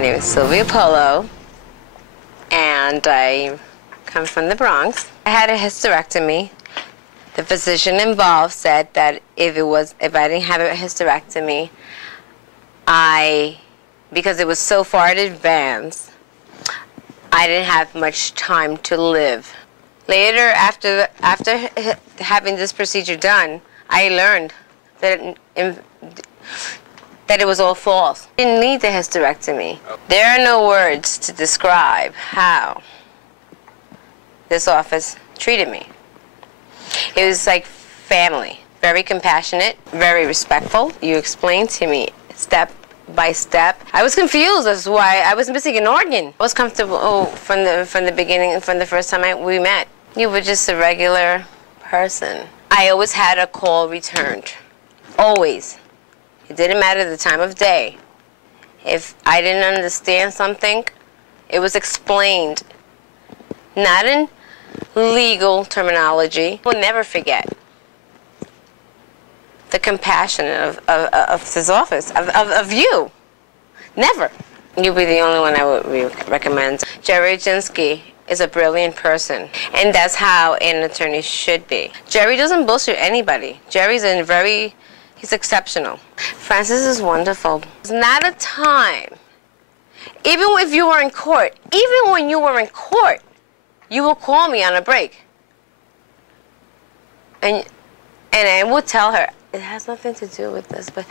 name is Sylvia Polo, and I come from the Bronx. I had a hysterectomy. The physician involved said that if I didn't have a hysterectomy, because it was so far in advance, I didn't have much time to live. Later, after having this procedure done, I learned that it was all false. I didn't need the hysterectomy. There are no words to describe how this office treated me. It was like family, very compassionate, very respectful. You explained to me step by step. I was confused as to why I was missing an organ. I was comfortable from the beginning, from the first time we met. You were just a regular person. I always had a call returned, always. It didn't matter the time of day. If I didn't understand something, it was explained, not in legal terminology. We'll never forget the compassion of this office, of you. Never. You'll be the only one I would recommend. Gerry Oginski is a brilliant person, and that's how an attorney should be. Gerry doesn't bullshit anybody. Gerry's he's exceptional. Francis is wonderful. It's not a time, even if you were in court, even when you were in court, you will call me on a break. And I would tell her, it has nothing to do with this, but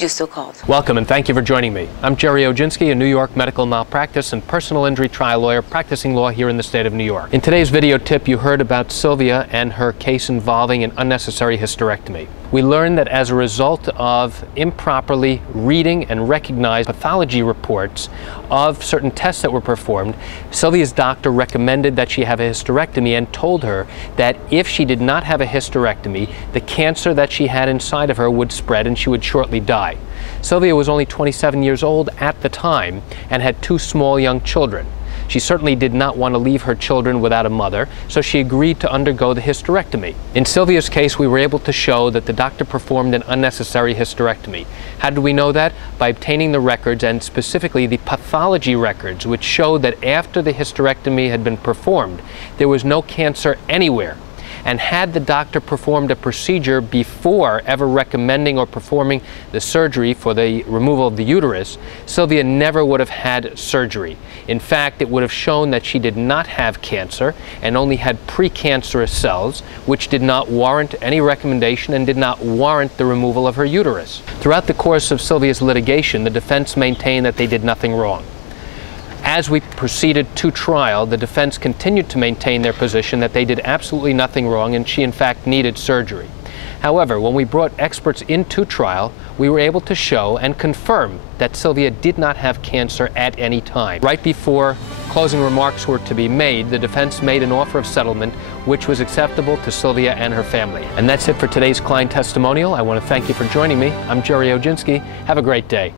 you still called. Welcome and thank you for joining me. I'm Gerry Oginski, a New York medical malpractice and personal injury trial lawyer practicing law here in the state of New York. In today's video tip, you heard about Sylvia and her case involving an unnecessary hysterectomy. We learned that as a result of improperly reading and recognized pathology reports of certain tests that were performed, Sylvia's doctor recommended that she have a hysterectomy and told her that if she did not have a hysterectomy, the cancer that she had inside of her would spread and she would shortly die. Sylvia was only 27 years old at the time and had 2 small young children. She certainly did not want to leave her children without a mother, so she agreed to undergo the hysterectomy. In Sylvia's case, we were able to show that the doctor performed an unnecessary hysterectomy. How did we know that? By obtaining the records, and specifically the pathology records, which showed that after the hysterectomy had been performed, there was no cancer anywhere. And had the doctor performed a procedure before ever recommending or performing the surgery for the removal of the uterus, Sylvia never would have had surgery. In fact, it would have shown that she did not have cancer and only had precancerous cells, which did not warrant any recommendation and did not warrant the removal of her uterus. Throughout the course of Sylvia's litigation, the defense maintained that they did nothing wrong. As we proceeded to trial, the defense continued to maintain their position that they did absolutely nothing wrong and she in fact needed surgery. However, when we brought experts into trial, we were able to show and confirm that Sylvia did not have cancer at any time. Right before closing remarks were to be made, the defense made an offer of settlement which was acceptable to Sylvia and her family. And that's it for today's client testimonial. I want to thank you for joining me. I'm Gerry Oginski. Have a great day.